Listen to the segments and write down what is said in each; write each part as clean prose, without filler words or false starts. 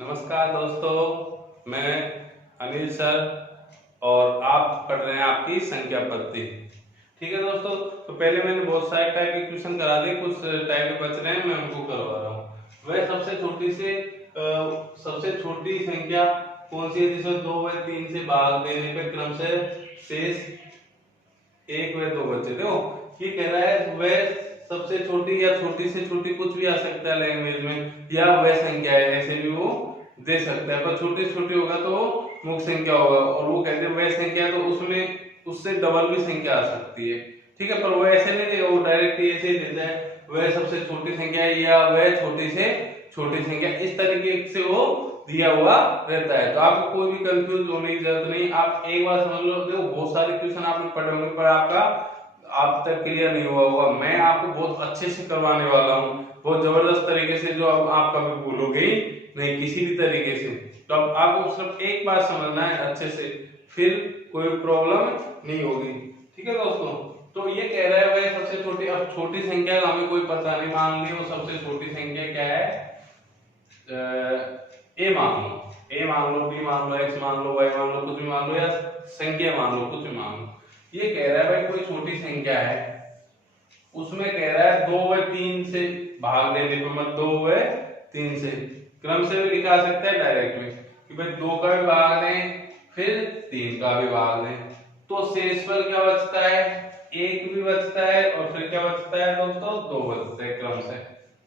नमस्कार दोस्तों, मैं अनिल सर और आप पढ़ रहे हैं आपकी संख्या पद्धति। ठीक है दोस्तों, तो पहले मैंने बहुत सारे टाइप के क्वेश्चन करा दिए, कुछ टाइप के बच रहे हैं, मैं उनको करवा रहा हूँ। वह सबसे छोटी संख्या कौन सी है जिसमें 2 व 3 से भाग देने पे क्रम से शेष 1 व 2 बचे। देखो ये कह रहा है वह सबसे छोटी या छोटी से छोटी कुछ भी आ सकता है लैंग्वेज में, या वह संख्या है ऐसे भी वो दे सकता है, पर छोटी से छोटी होगा तो मुख्य संख्या होगा। और वो कहते हैं वह संख्या, तो उसमें उससे डबल भी संख्या आ सकती है। ठीक है, पर वो ऐसे नहीं देगा, वो डायरेक्ट ऐसे ही देता है वह सबसे छोटी संख्या है या वह छोटी से छोटी संख्या, इस तरीके से वो दिया हुआ रहता है। तो आपको कोई भी कंफ्यूज होने की जरूरत नहीं, आप एक बार समझ लो। देखो बहुत सारे क्वेश्चन आपने पढ़े होंगे पर आपका आप तक क्लियर नहीं हुआ होगा। मैं आपको बहुत अच्छे से करवाने वाला हूँ, बहुत जबरदस्त तरीके से, जो अब आप कभी भूलोगे नहीं किसी भी तरीके से। तो अब आपको सिर्फ एक बार समझना है अच्छे से, फिर कोई प्रॉब्लम नहीं होगी। ठीक है दोस्तों, तो ये कह रहा है भाई सबसे छोटी, अब छोटी संख्या का हमें कोई पता नहीं, मान ली वो सबसे छोटी संख्या क्या है, ए मान लो, ए मान लो, बी मान लो, एक्स मान लो, वाई मान लो, कुछ भी मान लो, या संख्या मान लो, कुछ भी मान लो। ये कह रहा है भाई कोई छोटी संख्या है, उसमें कह रहा है 2 व 3 से भाग देने पे, मतलब 2 व 3 से, क्रम से भी लिखा सकता है डायरेक्ट में कि भाई 2 का भी भाग दें फिर 3 का भी भाग दें, तो शेषफल क्या बचता है, 1 भी बचता है और फिर क्या बचता है दोस्तों, 2 बचते हैं क्रम से,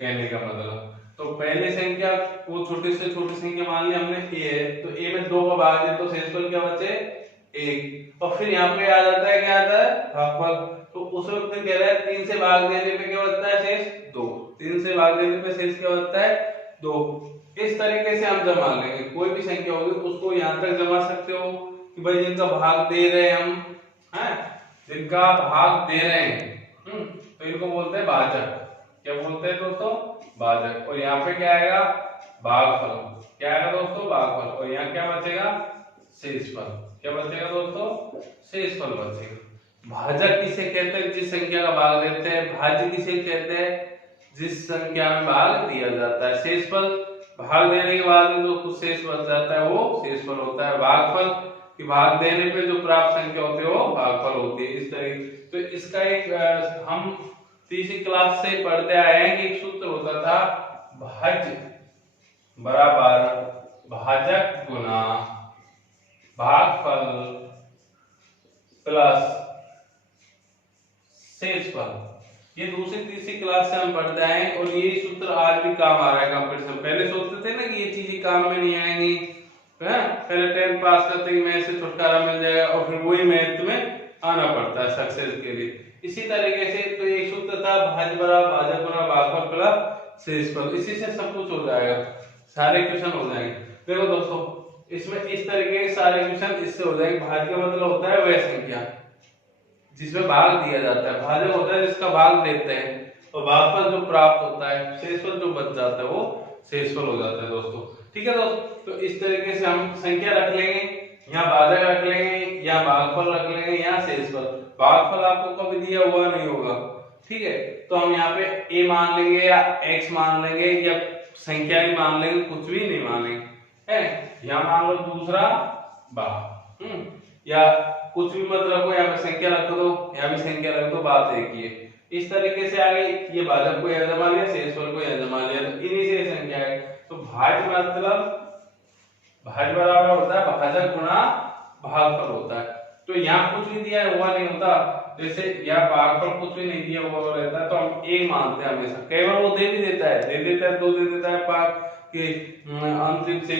कहने का मतलब। तो पहली संख्या वो छोटी से छोटी संख्या मान ली हमने ए है, तो ए में 2 का भाग दे तो शेषफल क्या बचे 1, और फिर यहाँ पे आ जाता है, क्या आता है भागफल। तो उस वक्त कह रहा है 3 से भाग देने पे क्या बचता है शेष 2, 3 से भाग देने पे शेष क्या बचता है 2। इस तरीके से हम जमा लेंगे, कोई भी संख्या होगी उसको यहाँ तक जमा सकते हो कि भाई जिनका भाग दे रहे हैं हम, हैं जिनका भाग दे रहे हैं, तो इनको बोलते हैं भाजक। क्या बोलते हैं दोस्तों, भाजक। और यहाँ पे क्या आएगा भागफल, क्या आएगा दोस्तों भागफल, और यहाँ क्या बचेगा शेषफल। क्या बचेगा दोस्तों, शेषफल बचेगा। भाजक किसे कहते हैं, जिस संख्या का भाग देते हैं। भाज्य किसे कहते हैं, जिस संख्या में भाग दिया जाता है। शेषफल भाग देने के बाद में जो कुछ शेष बच जाता है वो शेषफल होता है। भागफल कि भाग देने पे जो प्राप्त संख्या होती है वो भागफल होती है। इस तरीके, तो इसका एक हम तीसरी क्लास से पढ़ते आए हैं कि एक सूत्र होता था, भाज्य बराबर भाजक गुना भागफल प्लस शेषफल। ये दूसरी तीसरी क्लास से हम पढ़ते आए हैं, और ये सूत्र आज भी काम आ रहा है कंपटीशन। पहले सोचते थे ना कि ये चीजें काम में नहीं आएंगी, है? पहले 10th पास करते ही मैथ से छुटकारा मिल जाएगा, और फिर वही मैथ में आना पड़ता है सक्सेस के लिए। इसी तरीके से तो एक सूत्र था, भाज्य बराबर भाजक गुना भागफल प्लस शेषफल। इसी से सब कुछ हो जाएगा, सारे क्वेश्चन हो जाएंगे। देखो दोस्तों, इसमें इस तरीके के सारे क्वेश्चन इससे हो जाएंगे। भाज्य का मतलब होता है वह संख्या जिसमें भाग दिया जाता है, भाजक होता है जिसका भाग देते हैं, और भागफल जो प्राप्त होता है, शेषफल जो बच जाता है वो शेषफल हो जाता है दोस्तों। ठीक है दोस्तों, तो इस तरीके से हम संख्या रख लेंगे, यहाँ भाजक रख लेंगे, यहाँ भागफल रख लेंगे, यहाँ शेषफल। भागफल आपको कभी दिया हुआ नहीं होगा, ठीक है, तो हम यहाँ पे a मान लेंगे या x मान लेंगे या संख्या ही मान लेंगे, कुछ भी नहीं मानेंगे, है। यहाँ मान लो दूसरा भाग, या कुछ भी मत रखो, यहाँ पे संख्या रख दो, यहाँ भी संख्या रख दो, बात एक ही है। इस तरीके से आ गई, ये भाजक को यहाँ जमा लिया, शेषफल को यहाँ जमा लिया, तो इन्हीं से संख्या है। तो भाज्य मतलब भाज्य बराबर होता है भाजक गुणा भागफल होता है। तो यहाँ कुछ भी दिया हुआ नहीं होता, जैसे यहाँ भागफल कुछ भी नहीं दिया हुआ रहता है, तो हम एक मानते हैं हमेशा। कई बार वो दे भी देता है, दे देता है, दो दे देता है, पांच कि अंतिम से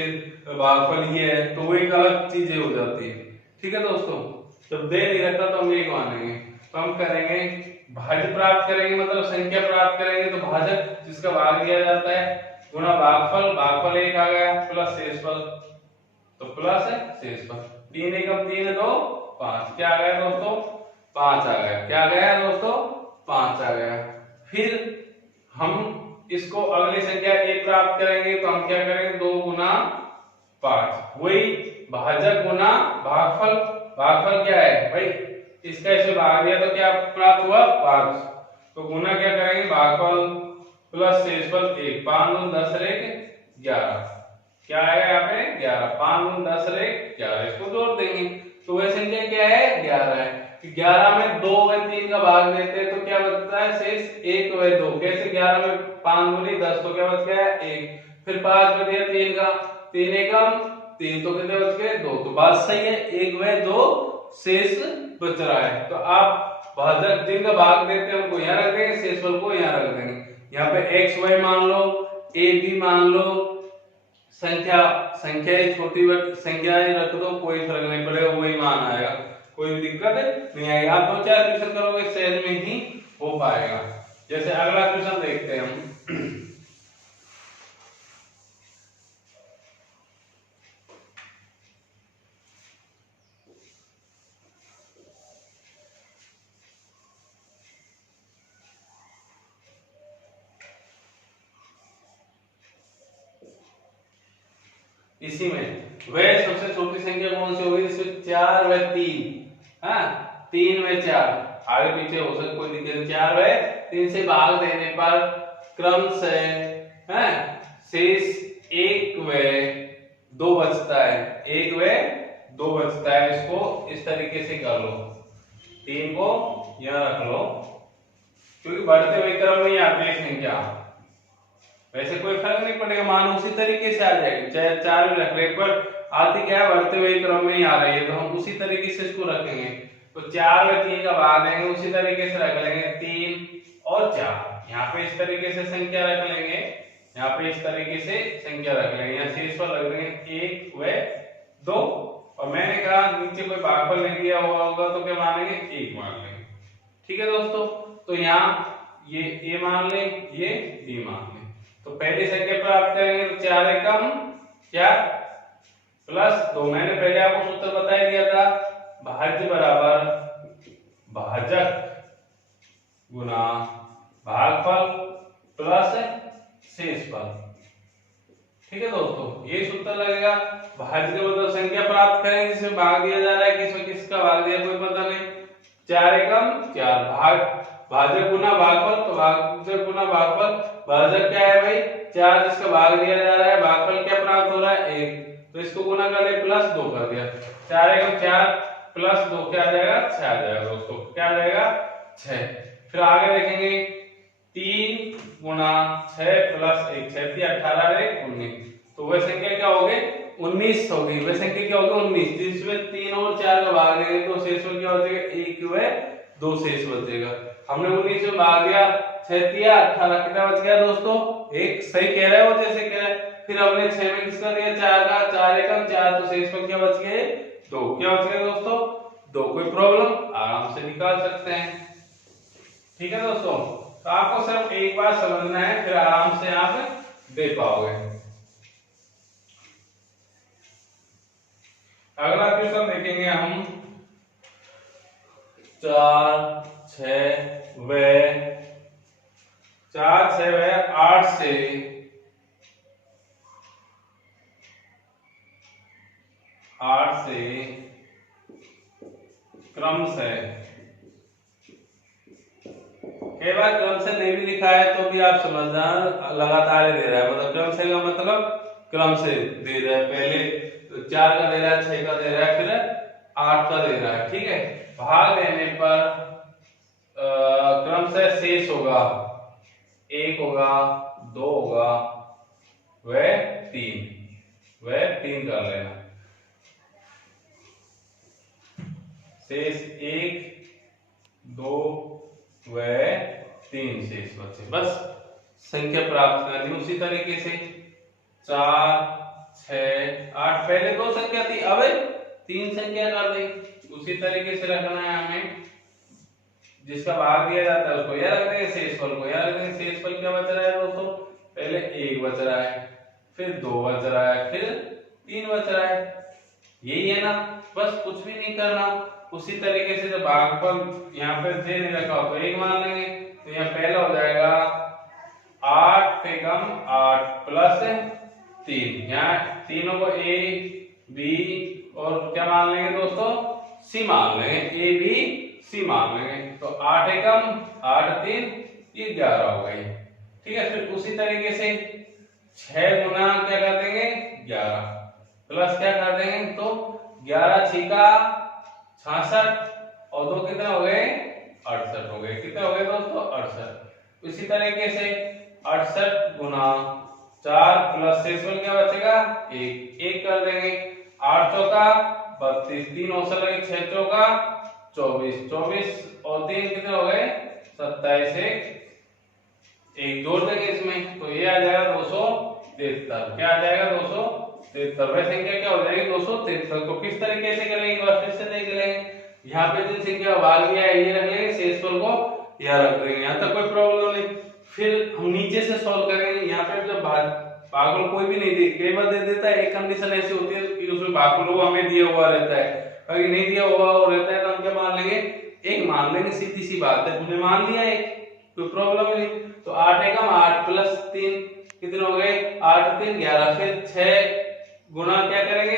भागफल ही है, तो वो एक अलग चीजें हो जाती है। ठीक है दोस्तों, जब दे नहीं रखा तो हम एक मानेंगे, तो हम करेंगे भाज्य प्राप्त करेंगे, मतलब संख्या प्राप्त करेंगे, तो भाजक जिसका भाग दिया जाता है गुणा भागफल, भागफल 1 आ गया, प्लस शेषफल, तो प्लस है शेषफल। 3 एकम 3 2 5, क्या आ गया दोस्तों 5 आ गया। क्या आ गया दोस्तों 5 आ गया। फिर हम इसको अगली संख्या a प्राप्त करेंगे, तो हम क्या करेंगे 2 गुना 5, वही भाजक गुना भागफल। भागफल क्या है भाई, इसका ऐसे भाग दिया तो क्या प्राप्त हुआ 5, तो गुना क्या करेंगे भागफल प्लस शेषफल 1, 5 2 10 1 11, क्या आएगा यहाँ पे 11, 5 गुण 10 और 1 11, इसको जोड़ देंगे तो वह संख्या क्या है 11 है। 11 में 2 व 3 का भाग देते हैं तो क्या बचता है शेष 1 व 2। कैसे 11 में 5 गुनी 10 तो क्या बच गया 1, फिर 5 में दिया 3 का, 3 एकम 3 तो कितने बच गए 2। तो बात सही है, 1 व 2 शेष बच रहा है। तो आप भाजक जिनका भाग देते हैं उनको यहाँ रख देंगे, शेषफल को यहाँ रख देंगे। यहाँ पे x y मान लो, a b मान लो, संख्याएं छोटी संख्याएं रख दो, कोई फर्क नहीं पड़ेगा, वही मान आएगा, कोई दिक्कत नहीं आएगी। आप 2-4 क्वेश्चन करोगे सहज में ही हो पाएगा। जैसे अगला क्वेश्चन देखते हैं हम। इसी में वह सबसे छोटी संख्या कौन सी होगी जिसमें 4 व 3, हाँ 3 व 4 आगे पीछे हो सकता कोई दिक्कत नहीं। 4 व 3 से भाग देने पर क्रम से शेष 1 व 2 बचता है, 1 व 2 बचता है। इसको इस तरीके से कर लो, 3 को यहाँ रख लो क्योंकि बढ़ते हुए क्रम में ही आती है संख्या, वैसे कोई फर्क नहीं पड़ेगा, मान उसी तरीके से आ जाएगी। चाहे 4 भी रख ले पर आती क्या है बढ़ते हुए क्रम में ही आ रही है तो हम उसी तरीके से इसको रखेंगे। तो 4 में 3 का भाग देंगे, उसी तरीके से रख लेंगे 3 और 4। यहाँ पे इस तरीके से संख्या रख लेंगे, यहाँ पे इस तरीके से संख्या रख लेंगे, यहाँ शेषफल रख देंगे 1 व 2। और मैंने कहा नीचे कोई भागफल नहीं दिया हुआ होगा तो क्या मानेंगे 1 मान लेंगे। ठीक है दोस्तों, तो यहाँ ये a मान लें, ये b मान लें। तो पहली संख्या प्राप्त करेंगे तो 4 एकम क्या प्लस 2। मैंने पहले आपको सूत्र बता दिया था, भाज्य बराबर भाजक गुना भागफल प्लस शेषफल। ठीक है दोस्तों, ये सूत्र लगेगा। भाज्य का मतलब संख्या प्राप्त करेंगे जिसमें भाग दिया जा रहा है, किसमें किसका भाग दिया कोई पता नहीं। 4 एकम 4 भाजक गुना भागफल, तो भाजक गुना भागफल, भाजक क्या है भाई 4 जिसका भाग दिया जा रहा है, भागफल क्या प्राप्त हो रहा है 1, तो इसको गुना कर ले प्लस 2 कर दिया। 4 एकम 4 प्लस 2 क्या आ जाएगा 6 आ जाएगा दोस्तों, क्या आ जाएगा 6। फिर आगे देखेंगे 3 गुना 6 प्लस 1, 6 × 18 = 19, तो वह संख्या क्या हो गई 19 हो गई। वह संख्या क्या होगी 19, जिसमें 3 और 4 का भाग देंगे तो शेषफल क्या हो जाएगा 1 व 2 शेष बचेगा। हमने 19 में भाग दिया, 6 × 18 कितना बच गया दोस्तों 1, सही कह रहा है वो जैसे कह रहा है। फिर हमने 6 में किसका दिया 4 का, 4 एकम 4, तो शेषफल क्या बच गए 2, क्या बच गया दोस्तों 2। कोई प्रॉब्लम आराम से निकाल सकते हैं। ठीक है दोस्तों, तो आपको सिर्फ एक बार समझना है फिर आराम से आप दे पाओगे। अगला क्वेश्चन देखेंगे हम 4 6 व 8 से क्रम से, कई बार क्रम से नहीं भी लिखा है तो भी आप समझना लगातार दे रहा है, मतलब क्रम से का मतलब क्रम से दे रहा है, पहले 4 का दे रहा है, 6 का दे रहा है, फिर 8 का दे रहा है। ठीक है, भाग देने पर क्रम से शेष होगा 1 होगा 2 होगा व 3 कर लेना, शेष 1 2 व 3 शेष बचे। बस संख्या प्राप्त करनी उसी तरीके से 4 6 8, पहले 2 संख्या थी अब 3 संख्या कर देंगे, उसी तरीके से रखना है हमें। जिसका भाग दिया जाता है उसको यह रख देंगे, शेषफल को यह रख देंगे। शेषफल क्या बच रहा है दोस्तों, पहले 1 बच रहा है, फिर 2 बच रहा है, फिर 3 बच रहा है, यही है ना। बस कुछ भी नहीं करना, उसी तरीके से जब भागफल यहाँ पे दे नहीं रखा हो तो 1 मान लेंगे, तो यहाँ पहला हो जाएगा 8 एकम 8 प्लस 3, यहाँ तीनों को a b और क्या मान लेंगे दोस्तों c मान लेंगे, a b c मान लेंगे, तो 8 एकम 8 3 ये 11 हो गई। ठीक है, फिर उसी तरीके से 6 गुना क्या कर देंगे 11 प्लस क्या कर देंगे तो 11 6 66 और 2 कितने हो गए 68 हो गए। कितने हो गए दोस्तों 68। इसी तरीके से 68 गुना 4 प्लस शेषफल क्या बचेगा 1 1 कर देंगे। 8 चौका 32 3 औसत लगे 6 चौका 24 24 और 3 कितने हो गए 27 से एक जोड़ देंगे इसमें तो ये आ जाएगा 273। क्या आ जाएगा 273। वह संख्या क्या हो जाएगी 273। तो किस तरीके से करेंगे बार फिर से देख लेंगे। यहाँ पे जिन संख्या भाग लिया है ये रख लेंगे शेषफल को यहाँ रख देंगे। यहाँ तक कोई प्रॉब्लम नहीं। फिर हम नीचे से सॉल्व करेंगे। यहाँ पे जब भागफल कोई भी नहीं दे कई बार दे देता है। एक कंडीशन ऐसी होती है कि उसमें भागफल को हमें दिया हुआ रहता है। अगर नहीं दिया हुआ रहता है तो हम क्या मान लेंगे एक मान लेंगे। सीधी सी बात है हमने मान लिया एक कोई प्रॉब्लम नहीं। तो 8 एकम 8 प्लस 3 कितने हो गए 8 3 11। फिर 6 गुना क्या करेंगे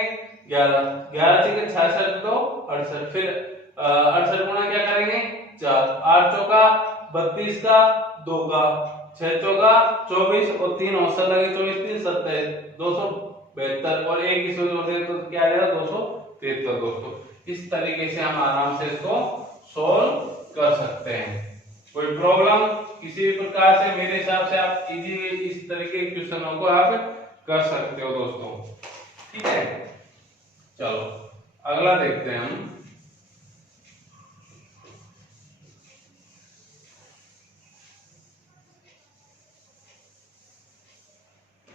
11 11 से 66 तो 68। फिर 68 गुना क्या करेंगे 4 8 चौका 32 का 2 का 6 चौका 24 और 3 औसत लगे 24 3 27 272 और एक इसमें जोड़ देंगे तो क्या आ जाएगा 273। दोस्तों इस तरीके से हम आराम से इसको सॉल्व कर सकते हैं। कोई प्रॉब्लम किसी भी प्रकार से मेरे हिसाब से आप इजीली इस तरीके के क्वेश्चनों को आप कर सकते हो दोस्तों। ठीक है चलो अगला देखते हैं हम।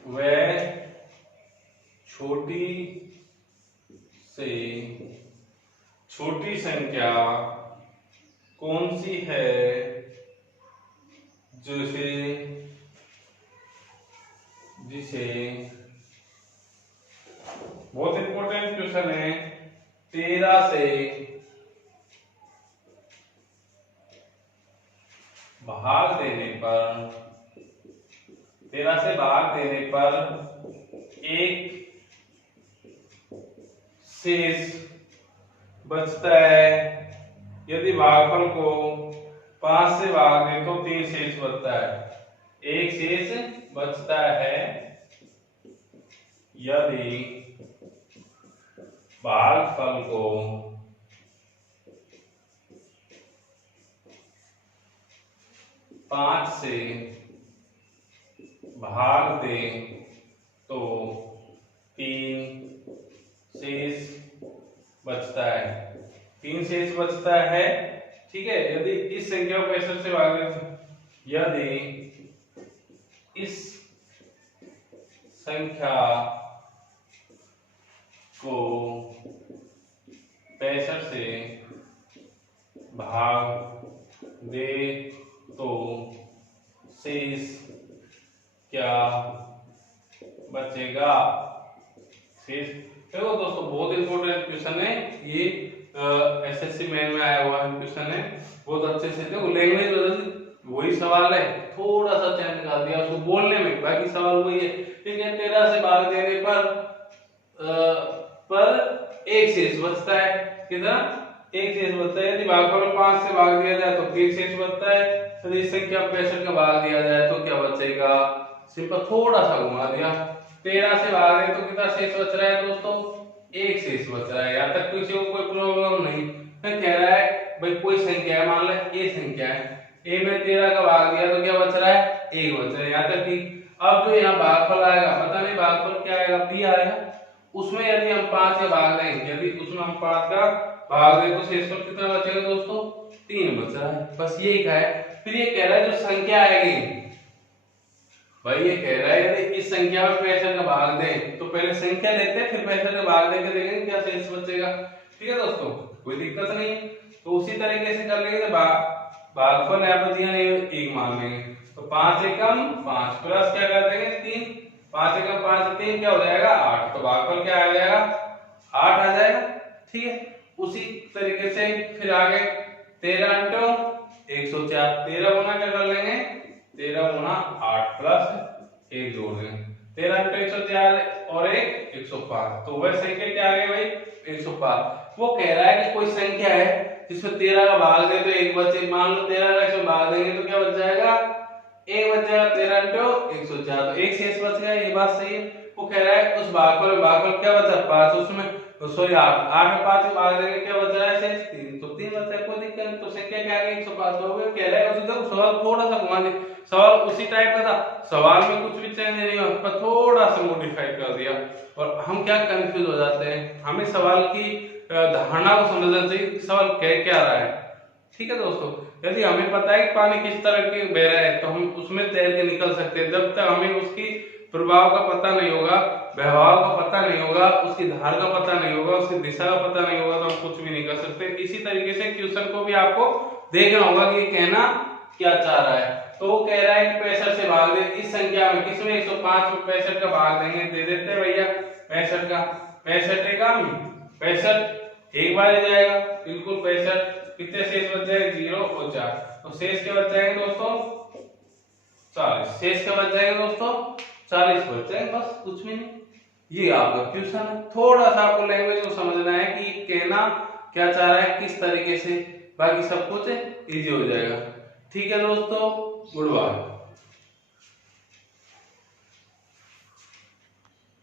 वह छोटी से छोटी संख्या कौन सी है जिसे बहुत इंपॉर्टेंट क्वेश्चन है 13 से भाग देने पर एक शेष बचता है। यदि भागफल को 5 से भाग दे तो 3 शेष बचता है। एक शेष बचता है यदि भागफल को 5 से भाग दे तो 3 शेष बचता है। 3 शेष बचता है। ठीक है यदि इस संख्या को 65 से भाग दे यदि इस संख्या को 65 से भाग दे तो शेष क्या बचेगा। शेष देखो दोस्तों बहुत इंपॉर्टेंट क्वेश्चन है ये। एसएससी मेन में आया हुआ क्वेश्चन है। बहुत अच्छे से देखो लैंग्वेज बदल वही सवाल है थोड़ा सा चेंज कर दिया उसको बोलने में बाकी सवाल वही है। ठीक है 13 से भाग देने पर एक शेष बचता है। कितना एक शेष बचता है। यदि भागफल में 5 से भाग दिया जाए तो 3 शेष बचता है। यदि इस संख्या 65 का भाग दिया जाए तो क्या बचेगा। सिंपल थोड़ा सा घुमा दिया। 13 से भाग दे तो कितना शेष बच रहा है दोस्तों एक शेष बच रहा है। यहाँ तक किसी को कोई प्रॉब्लम नहीं। मैं कह रहा है भाई कोई संख्या है मान ले ए संख्या है ए में 13 का भाग दिया तो क्या बच रहा है एक बच रहा है। यहाँ तक ठीक। अब जो यहाँ भागफल आएगा पता नहीं भागफल क्या आएगा बी आएगा। उसमें यदि हम 5 का भाग दें यदि उसमें हम 5 का भाग दें तो शेषफल कितना बचेगा दोस्तों 3 बच रहा है। बस यही कहा है। फिर ये कह रहा है जो संख्या आएगी भाई ये कह रहा है यदि इस संख्या में 65 का भाग दें तो पहले संख्या लेते हैं फिर 65 का भाग देके देखेंगे क्या शेष बचेगा। ठीक है दोस्तों कोई दिक्कत नहीं। तो उसी तरीके से कर लेंगे। भागफल यहाँ पर दिया नहीं एक मान लेंगे तो 5 एकम 5 प्लस क्या कर देंगे 3 5 एकम 5 3 क्या हो जाएगा 8। तो भागफल क्या आ जाएगा 8 आ जाएगा। ठीक है उसी तरीके से फिर आगे 13 इंटू 104 13 गुना क्या कर लेंगे 13 गुना 8 प्लस 1 जोड़ देंगे 13 इंटू 104 और 1 105। तो वह संख्या क्या आ गई भाई 105। वो कह रहा है कि कोई संख्या है जिसमें 13 का भाग दे तो एक बचे। मान लो 13 का इसमें भाग देंगे तो क्या बच जाएगा एक बच जाएगा 13 × 104, तो एक शेष बच गया, ये बात सही है। वो कह रहा है उस भागफल क्या बचा 5, उसमें सॉरी 8 में 5 भाग देंगे, क्या बच रहा है शेष 3, तो 3 बचा, कोई दिक्कत नहीं। तो संख्या क्या आ गई 105 हो गई। कह रहा है उसी तरह सवाल थोड़ा सा घुमा दे, सवाल उसी टाइप का था, सवाल में कुछ भी चेंज नहीं हुआ, पर थोड़ा सा मॉडिफाई कर दिया, और हम क्या कंफ्यूज हो जाते हैं। हमें सवाल की धारणा को समझना चाहिए, सवाल कह क्या रहा है। ठीक है दोस्तों, यदि हमें पता है कि पानी किस तरह के बह रहा है तो हम उसमें तैर के निकल सकते हैं। जब तक हमें उसकी प्रभाव का पता नहीं होगा, बहाव का पता नहीं होगा, उसकी धार का पता नहीं होगा, उसकी दिशा का पता नहीं होगा, तो हम कुछ भी नहीं कर सकते। इसी तरीके से क्वेश्चन को भी आपको देखना होगा कि कहना क्या चाह रहा है। तो वो कह रहा है कि 65 से भाग दे इस संख्या में, किसमें 105 में 65 का भाग देंगे, दे देते हैं भैया 65 का, 65 का 65 एक बार ही जाएगा, बिल्कुल 65। कितने शेष बच जाएंगे 0 और 4, तो शेष क्या बच जाएंगे दोस्तों 40। शेष क्या बच जाएंगे दोस्तों 40 बच जाएंगे, बस कुछ भी नहीं। ये आपका क्वेश्चन है। थोड़ा सा आपको लैंग्वेज को समझना है कि कहना क्या चाह रहा है किस तरीके से, बाकी सब कुछ इजी हो जाएगा। ठीक है दोस्तों, गुड बाय।